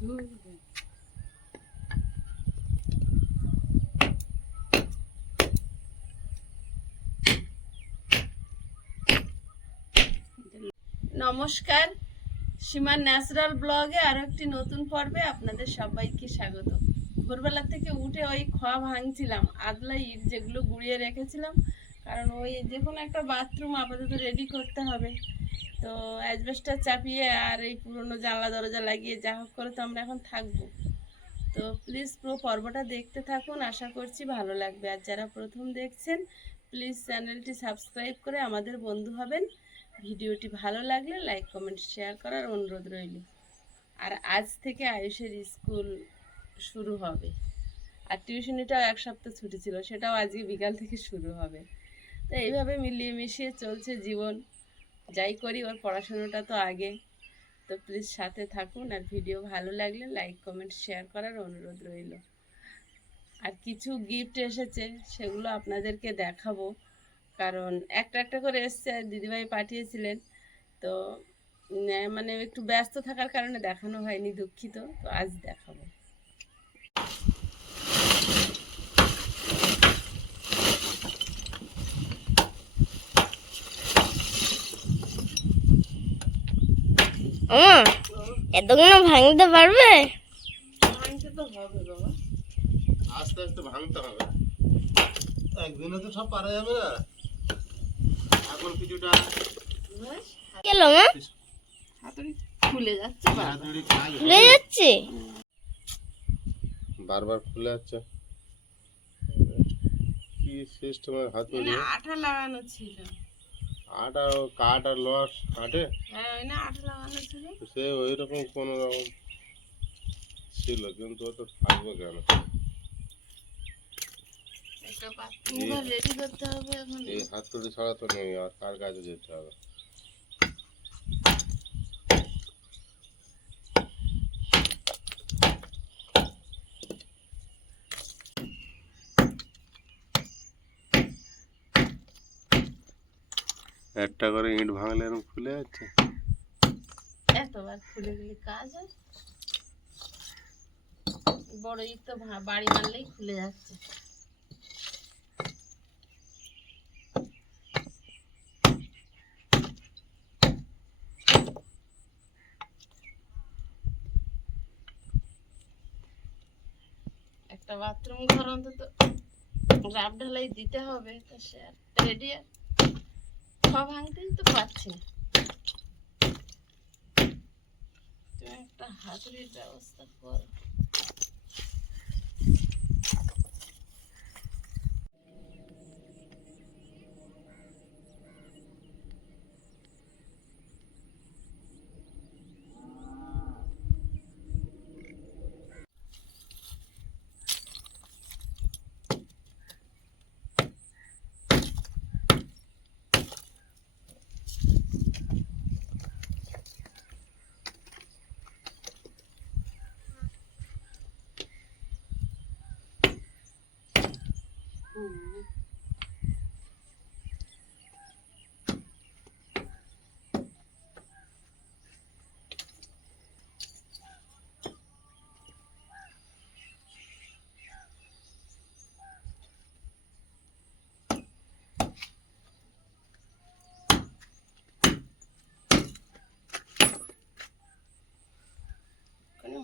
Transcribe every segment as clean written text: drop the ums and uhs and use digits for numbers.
নমস্কার, সীমার ন্যাচারাল ব্লগে আরো একটি নতুন পর্বে আপনাদের সবাইকে স্বাগত। ভোরবেলা থেকে উঠে ওই খোয়া ভাঙছিলাম, আদলা ইট যেগুলো গুঁড়িয়ে রেখেছিলাম, কারণ ওই যে কোনো একটা বাথরুম আপাতত রেডি করতে হবে। তো অ্যাজবেস্টার চাপিয়ে আর এই পুরনো জানলা দরজা লাগিয়ে যা হোক করে তো আমরা এখন থাকবো। তো প্লিজ পুরো পর্বটা দেখতে থাকুন, আশা করছি ভালো লাগবে। আর যারা প্রথম দেখছেন প্লিজ চ্যানেলটি সাবস্ক্রাইব করে আমাদের বন্ধু হবেন। ভিডিওটি ভালো লাগলে লাইক কমেন্ট শেয়ার করার অনুরোধ রইল। আর আজ থেকে আয়ুষের স্কুল শুরু হবে, আর টিউশনিটাও এক সপ্তাহ ছুটি ছিল, সেটাও আজকে বিকাল থেকে শুরু হবে। তো এইভাবে মিলিয়ে মিশিয়ে চলছে জীবন। যাই করি ওর পড়াশোনাটা তো আগে। তো প্লিজ সাথে থাকুন, আর ভিডিও ভালো লাগলে লাইক কমেন্ট শেয়ার করার অনুরোধ রইল। আর কিছু গিফট এসেছে, সেগুলো আপনাদেরকে দেখাবো, কারণ একটা একটা করে এসছে, দিদিভাই পাঠিয়েছিলেন। তো মানে একটু ব্যস্ত থাকার কারণে দেখানো হয়নি, দুঃখিত। তো আজ দেখাবো। এতগুলো ভাঙতে পারবে? ভাঙতে তো হবে বাবা, আস্তে আস্তে ভাঙতে হবে, একদিনে তো সব পারা যাবে না। এখন কিছুটা গেল মা, হাতুড়ি খুলে যাচ্ছে, খুলে যাচ্ছে, বারবার খুলে যাচ্ছে। কি সিস্টেমের হাতুড়ি? আঠা লাগানো ছিল। আটা কাঠ আর লস কাটে, হ্যাঁ ওই না আঠা লাগানো ছিল, সে ওই রকম কোন রকম ছিল, কিন্তু ও তো থাকবে কেন? একটা বাথরুম রেডি করতে হবে এখন। এই হাতুড়ি ছাড়া তো নেই, আর কার কাছে যেতে হবে? একটা করে ইট ভাঙলে এরকম খুলে যাচ্ছে। এতবার খুলে গেলে কাজ হয়? বড় ইট তো বাড়ি মারলেই খুলে যাচ্ছে। একটা বাথরুম ঘর অন্তত রাব ঢালাই দিতে হবে, তো সে রেডি সব ভাঙতেই তো পারছি না। তুমি একটা হাতুড়ির ব্যবস্থা করো।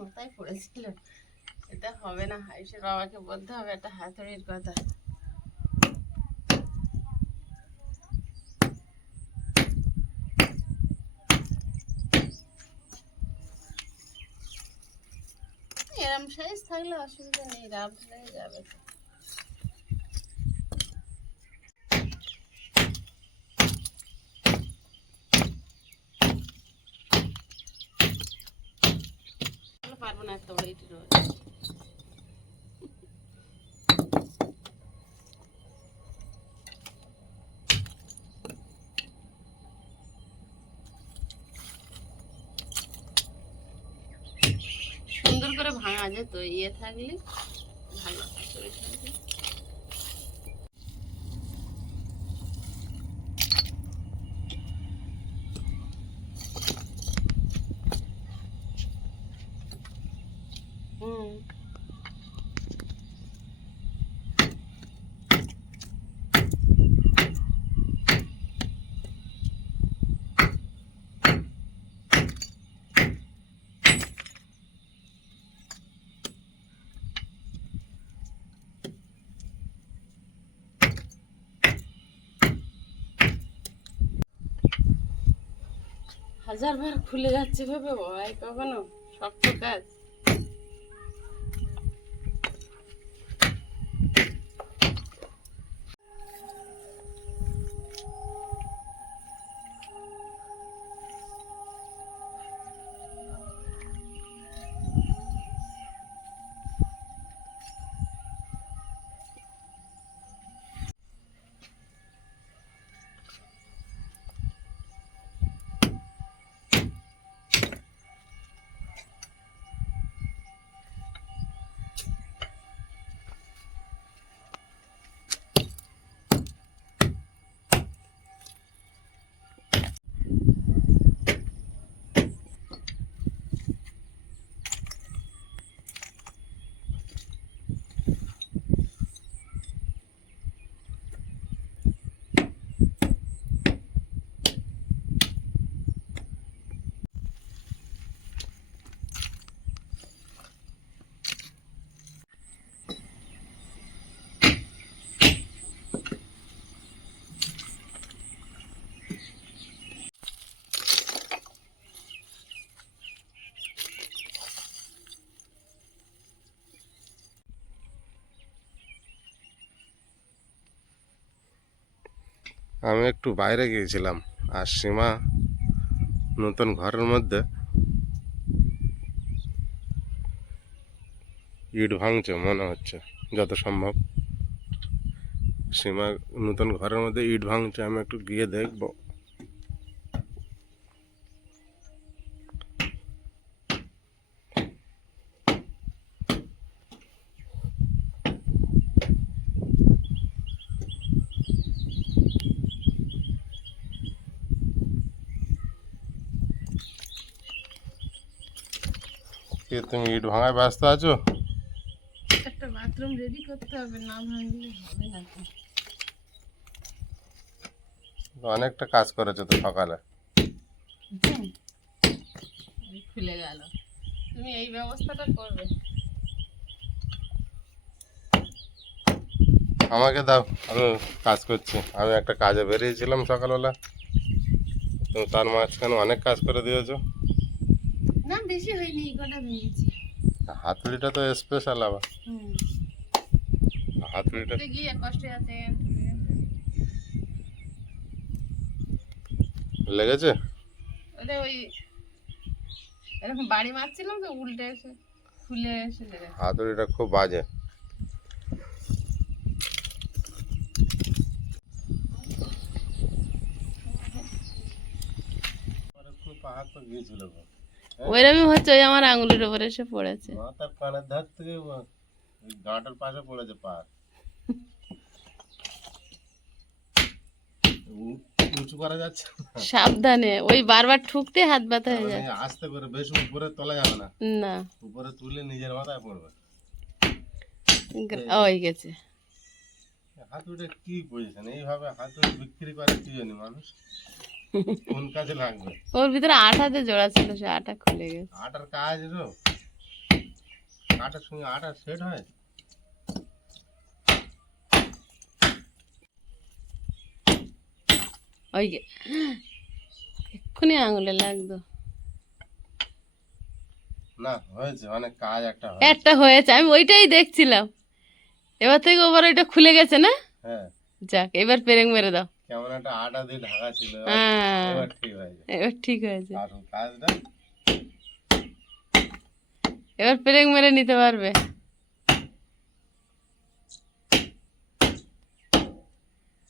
মাথায় পড়েছিল, এটা হবে না। আয়ুষের বাবাকে বলতে হবে একটা হাতুড়ির কথা। এরম সাইজ থাকলে অসুবিধা নেই, রাব হয়ে যাবে। পারবো না এত বড় ইট রোজ। সুন্দর করে ভাঙা যেত ইয়ে থাকলে, ভালো হাতুড়ি থাকলে। হাজারবার খুলে যাচ্ছে ভেবে হয় কখনো শক্ত কাজ। আমি একটু বাইরে গিয়েছিলাম, আর সীমা নতুন ঘরের মধ্যে ইট ভাঙছে মনে হচ্ছে, যত সম্ভব। সীমা নতুন ঘরের মধ্যে ইট ভাঙছে, আমি একটু গিয়ে দেখবো। কি তুমি ইট ভাঙায় ব্যস্ত আছো? একটা বাথরুম রেডি করতে হবে, না ভাঙলে হবে না তো। অনেকটা কাজ করেছো তো সকালে। এই খুলে গেল, তুমি এই ব্যবস্থাটা করবে। আমাকে দাও, আমি কাজ করছি। আমি একটা কাজে বেরিয়েছিলাম সকালবেলা, তো তার মাঝখানে অনেক কাজ করে দিয়েছো। না বেশি হয়নি, গোটা ভেঙেছি। হাতুড়িটা তো স্পেশাল আবার। হাতুড়িটা তুলতে গিয়ে কষ্ট আছে। লেগেছে? ওদের ওই এরকম বাড়ি মারছিলাম তো উল্টে এসে খুলে এসে লেগেছে। হাতুড়িটা খুব বাজে। পাহাড় তো গিয়েছিল, ওইরকমই হচ্ছে, ওই আমার আঙুলের উপরে এসে পড়েছে। মাথার কানের ধার থেকে গাঁটার পাশে পড়েছে পাহাড়। উঁচু করা যাচ্ছে না। সাবধানে, ওই বারবার ঠুকতে হাত ব্যথা হয়ে যায়। আস্তে করে, বেশি উপরে তোলা যাবে না। না উপরে তুলে নিজের মাথায় পড়বে। ওই গেছে। হাতুড়ে কি পজিশন, এইভাবে হাতুড়ি বিক্রি করে কি জানি মানুষ, কোন কাজে লাগবে? ওর ভিতরে আঠাতে জোড়া ছিল, সে আটা খুলে গেছে। আটার কাজ রো, কাটার সঙ্গে আটার সেট হয়। ওই গে, এক্ষুনি আঙুলে লাগতো। না হয়েছে, অনেক কাজ একটা হয়। একটা হয়েছে, আমি ওইটাই দেখছিলাম। এবার থেকে ওবার ওইটা খুলে গেছে না? হ্যাঁ, যাক, এবার পেরেক মেরে দাও। কেমন একটা আটা দিয়ে ঢাকা ছিল, হ্যাঁ, এবার ঠিক হয়েছে। এবার ঠিক হয়েছে। আর কাজটা এবার পেরেক মেরে নিতে পারবে।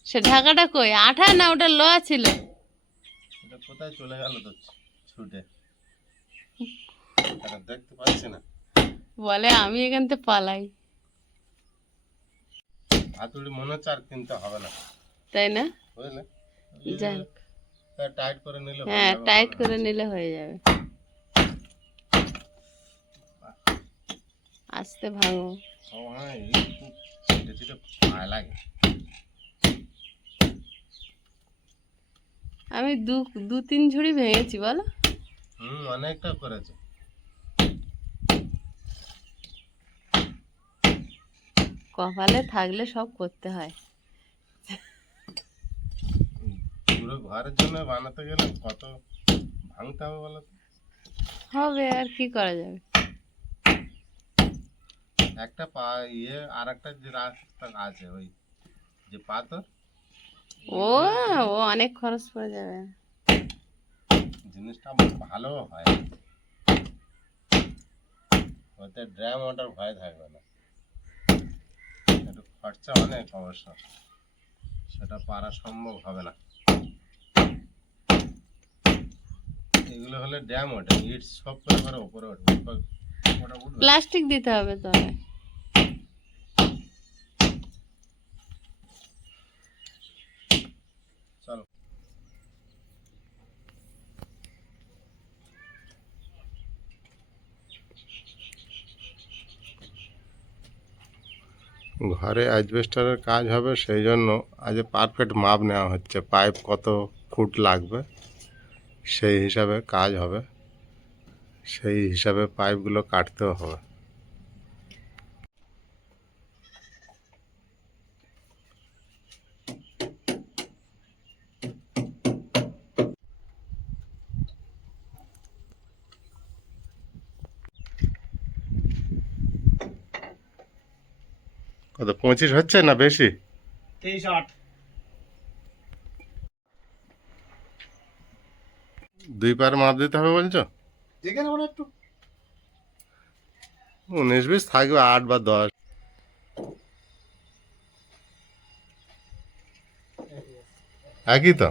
সে ঢাকাটা কই, আঠা না ওটা লোহা ছিল? এটা কোথায় চলে গেল তো ছুটে, এটা দেখতে পাচ্ছি না। বলে আমি এখান থেকে পালাই, হাতুড়ি মনে হচ্ছে আর কিনতে হবে না, তাই না? বুঝলে? যাই, টাইট করে নিলে হয়ে হ্যাঁ যাবে। টাইট করে নিলে হয়ে যাবে। আস্তে ভাঙো। ও হ্যাঁ, এই খুব ছিটে ছিটে পায়ে লাগে। আমি দু তিন ঝুড়ি ভেঙেছি, বলো। অনেকটা করেছে। কপালে থাকলে সব করতে হয়। পুরো ঘরের জন্য বানাতে গেলে কত ভাঙতে হবে বলো তো? হবে, আর কি করা যাবে। একটা পা আর একটা যে রাস্তা আছে ওই যে পাথর, ও ও অনেক খরচ পড়ে যাবে। জিনিসটা ভালো হয়, ওতে ড্রাম ওটার ভয় থাকবে না। একটু খরচা অনেক অবশ্য, সেটা পারা সম্ভব হবে না। এগুলো হলে ড্যাম ওঠে, ইট সব করে উপরে উঠবে, ওটা উঠবে। প্লাস্টিক দিতে হবে তবে। চলো ঘরে অ্যাজবেস্টারের কাজ হবে, সেই জন্য আজ পারফেক্ট মাপ নেওয়া হচ্ছে, পাইপ কত ফুট লাগবে সেই হিসাবে কাজ হবে, সেই হিসাবে পাইপগুলো কাটতেও হবে। কত 25 হচ্ছে না বেশি? 23-8 দুই পার মাপ দিতে হবে বলছো? যেখানে মানে একটু 19-20 থাকবে, 8 বা 10। একই তো।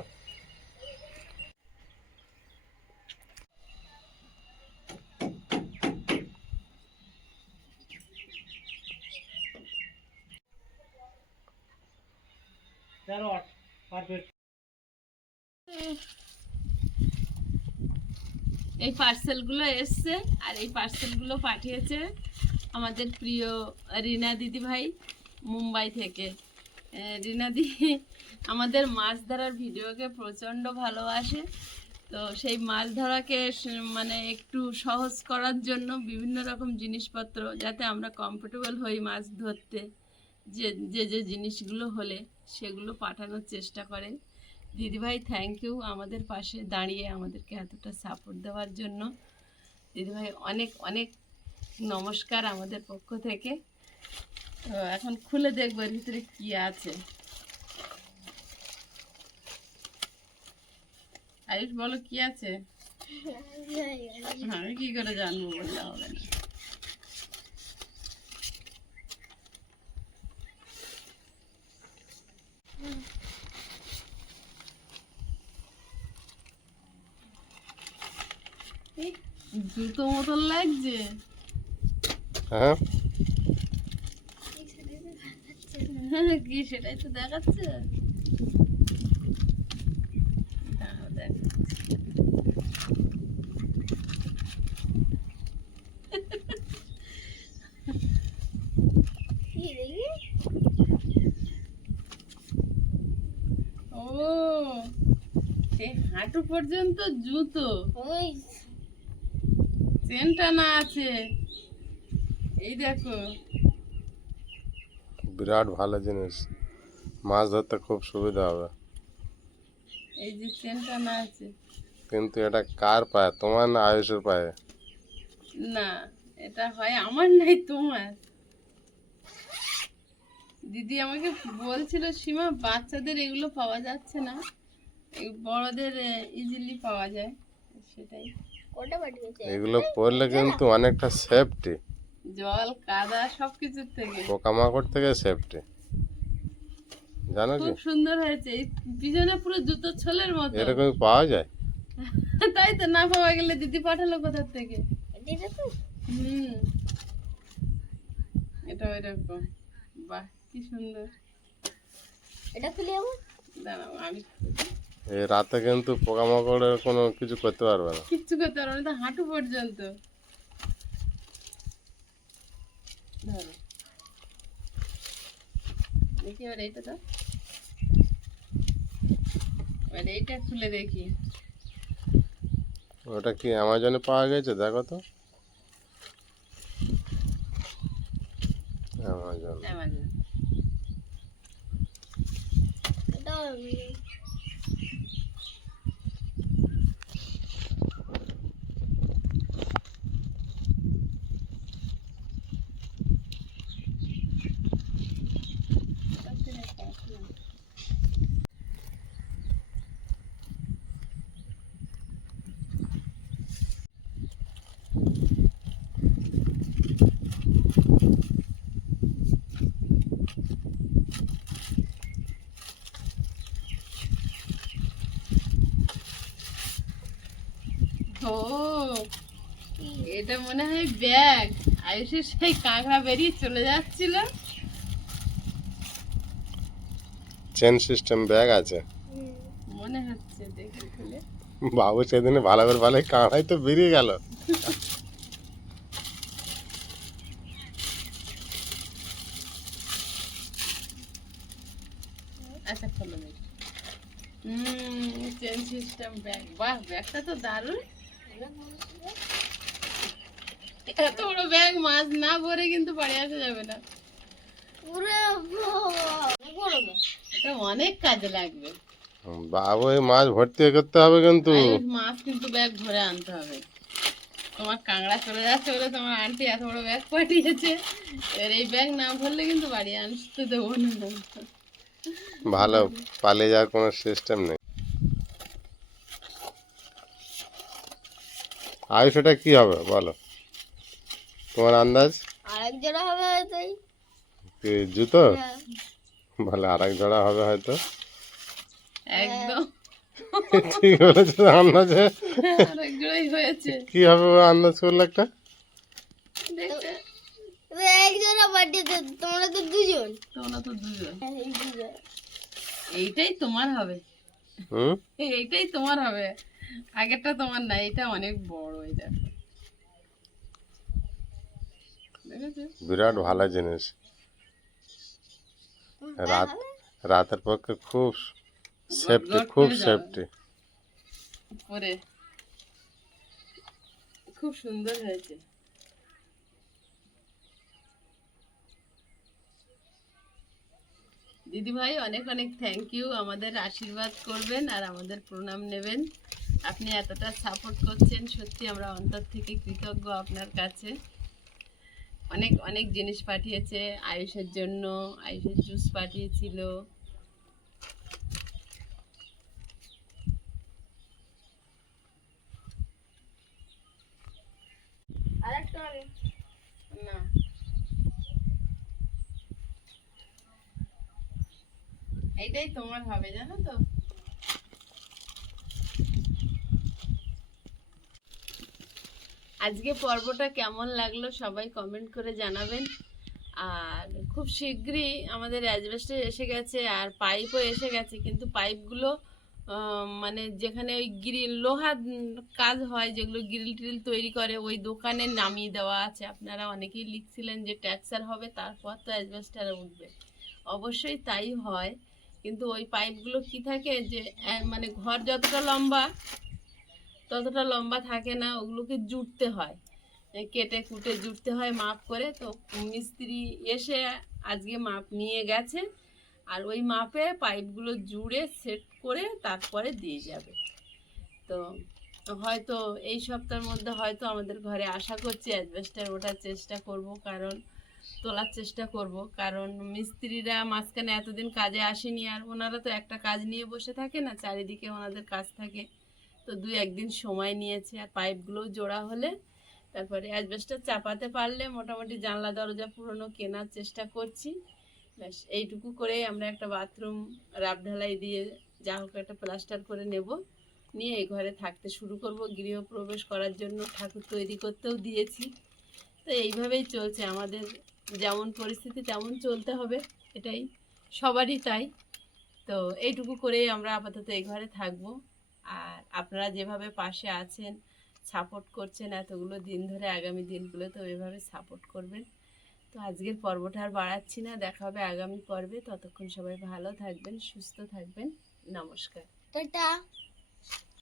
পারফেক্ট। এই পার্সেলগুলো এসছে, আর এই পার্সেলগুলো পাঠিয়েছে আমাদের প্রিয় রিনা দিদি ভাই মুম্বাই থেকে। রিনা দি আমাদের মাছ ধরার ভিডিওকে প্রচণ্ড ভালোবাসে, তো সেই মাছ ধরাকে মানে একটু সহজ করার জন্য বিভিন্ন রকম জিনিসপত্র, যাতে আমরা কমফোর্টেবল হই মাছ ধরতে, যে জিনিসগুলো হলে সেগুলো পাঠানোর চেষ্টা করে। দিদিভাই থ্যাংক ইউ, আমাদের পাশে দাঁড়িয়ে আমাদেরকে এতটা সাপোর্ট দেওয়ার জন্য। দিদিভাই অনেক অনেক নমস্কার আমাদের পক্ষ থেকে। তো এখন খুলে দেখবো এর ভিতরে কি আছে। আয়ুষ বলো কি আছে? আমি কি করে জানবো, বললে হবে না। এই জুতো মতন লাগছে। হ্যাঁ, কি সেটাই তো দেখাচ্ছে। দাঁড়াও, দেখাচ্ছি। ও সেই হাঁটু পর্যন্ত জুতো, চেন টানা আছে। এই দেখো, বিরাট ভালো জিনিস, মাছ ধরতে খুব সুবিধা হবে। এই যে চেন টানা আছে। কিন্তু এটা কার পায়ে, তোমার না আয়ুষের পায়ে? না, এটা হয় আমার নাই তোমার। দিদি আমাকে বলছিল সীমা বাচ্চাদের এগুলো পাওয়া যাচ্ছে না, এই বড়দের ইজিলি পাওয়া যায়, সেটাই। এগুলো পরলে কিন্তু অনেকটা সেফটি, জল কাদা সবকিছুর থেকে পোকামাকড় থেকে সেফটি, জানো কি? খুব সুন্দর হয়েছে। এই পিছনে পুরো জুতোর ছোলের মতো। এরকমই পাওয়া যায়? তাই তো, না পাওয়া গেলে দিদি পাঠালো কোথার থেকে। হুম, এটা ওইরকম। বাহ, কি সুন্দর। এটা খুলে যাবো। দাঁড়াও আমি এই রাতে কিন্তু পোকামাকড়ের কোনো কিছু করতে পারবে না। কিচ্ছু করতে পারবো না, তো হাঁটু পর্যন্ত। ধরো দেখি এবার এইটা তো, এবার এইটা খুলে দেখি। ওটা কি অ্যামাজনে পাওয়া গেছে? দেখো তো, অ্যামাজন। অ্যামাজন। এটা ও এটা মনে হয় ব্যাগ। আয়ুষের সেই কাঁকড়া বেরিয়ে চলে যাচ্ছিল। চেন সিস্টেম ব্যাগ আছে। মনে হচ্ছে দেখে খুলে। বাবু সেদিনে ভালো করে ভালো কাঁড়াই তো বেরিয়ে গেল। আচ্ছা খোলো দেখি। Chain system bag. বাহ, ব্যাগটা তো দারুণ। এত বড় ব্যাগ মাছ না ভরে কিন্তু বাড়ি আসা যাবে না। পুরো বড় ব্যাগ। এটা অনেক কাজে লাগবে। বাবু এই মাছ ভর্তি করতে হবে কিন্তু। আয়ুষ, মাছ কিন্তু ব্যাগ ভরে আনতে হবে। তোমার কাঁকড়া চলে যাচ্ছে বলে তোমার আন্টি এত বড় ব্যাগ পাঠিয়েছে। এবার এই ব্যাগ না ভরলে কিন্তু বাড়ি আসতে দেবো না। ভালো, পালিয়ে যাওয়ার কোনো সিস্টেম নেই। আয়ুষ এটা কি হবে বলো, তোমার আন্দাজ? আরেক জোড়া হবে হয়তো এই। কি জুতো? হ্যাঁ। বলে আর এক জোড়া হবে হয়তো। একদম ঠিক বলেছো আন্দাজে। আরেক জোড়াই হয়েছে। কি হবে ও আন্দাজ করলে একটা? দেখতে তো এক জোড়া পাঠিয়েছে, তোমরা তো দুজন। তোমরা তো দুজন। এই দুজন। এইটাই তোমার হবে। হুম, এইটাই তোমার হবে। আগেরটা তোমার না, এটা অনেক বড়। এটা দেখেছো? বিরাট ভালো জিনিস। রাত রাতের পক্ষে খুব সেফটি, গট খুব করে যাবে। সেফটি। পরে খুব সুন্দর হয়েছে। দিদি ভাই অনেক অনেক থ্যাংক ইউ। আমাদের আশীর্বাদ করবেন আর আমাদের প্রণাম নেবেন। আপনি এতটা সাপোর্ট করছেন, সত্যি আমরা অন্তর থেকে কৃতজ্ঞ আপনার কাছে। অনেক অনেক জিনিস পাঠিয়েছে আয়ুষের জন্য, আয়ুষের জুস পাঠিয়েছিল। আরেকটা হবে। না, এইটাই তোমার হবে, জানো তো। আজকে পর্বটা কেমন লাগলো সবাই কমেন্ট করে জানাবেন। আর খুব শীঘ্রই আমাদের অ্যাজবেস্টার এসে গেছে আর পাইপও এসে গেছে, কিন্তু পাইপগুলো মানে যেখানে ওই গ্রিল লোহার কাজ হয়, যেগুলো গ্রিল ট্রিল তৈরি করে, ওই দোকানে নামিয়ে দেওয়া আছে। আপনারা অনেকেই লিখছিলেন যে ট্যাক্সার হবে তারপর তো অ্যাজবেস্টার উঠবে। অবশ্যই তাই হয়, কিন্তু ওই পাইপগুলো কি থাকে যে মানে ঘর যতটা লম্বা ততটা লম্বা থাকে না, ওগুলোকে জুড়তে হয়, কেটে কুটে জুড়তে হয় মাপ করে। তো মিস্ত্রি এসে আজকে মাপ নিয়ে গেছে আর ওই মাপে পাইপগুলো জুড়ে সেট করে তারপরে দিয়ে যাবে। তো হয়তো এই সপ্তাহের মধ্যে হয়তো আমাদের ঘরে আশা করছি অ্যাজবেস্টার ওঠার চেষ্টা করব, কারণ তোলার চেষ্টা করব, কারণ মিস্ত্রিরা মাঝখানে এতদিন কাজে আসেনি আর ওনারা তো একটা কাজ নিয়ে বসে থাকে না, চারিদিকে ওনাদের কাজ থাকে। তো 2-1 দিন সময় নিয়েছে আর পাইপগুলোও জোড়া হলে তারপরে অ্যাজবেস্টার চাপাতে পারলে মোটামুটি জানলা দরজা পুরনো কেনার চেষ্টা করছি। ব্যাস এইটুকু করেই আমরা একটা বাথরুম রাব ঢালাই দিয়ে যা হোক একটা প্লাস্টার করে নেব, নিয়ে এই ঘরে থাকতে শুরু করব। গৃহপ্রবেশ করার জন্য ঠাকুর তৈরি করতেও দিয়েছি। তো এইভাবেই চলছে আমাদের, যেমন পরিস্থিতি তেমন চলতে হবে, এটাই সবারই তাই। তো এইটুকু করেই আমরা আপাতত এই ঘরে থাকবো। আর আপনারা যেভাবে পাশে আছেন, সাপোর্ট করছেন এতগুলো দিন ধরে, আগামী দিনগুলোতেও এভাবে সাপোর্ট করবেন। তো আজকের পর্বটা আর বাড়াচ্ছি না, দেখা হবে আগামী পর্বে। ততক্ষণ সবাই ভালো থাকবেন, সুস্থ থাকবেন। নমস্কার। টাটা।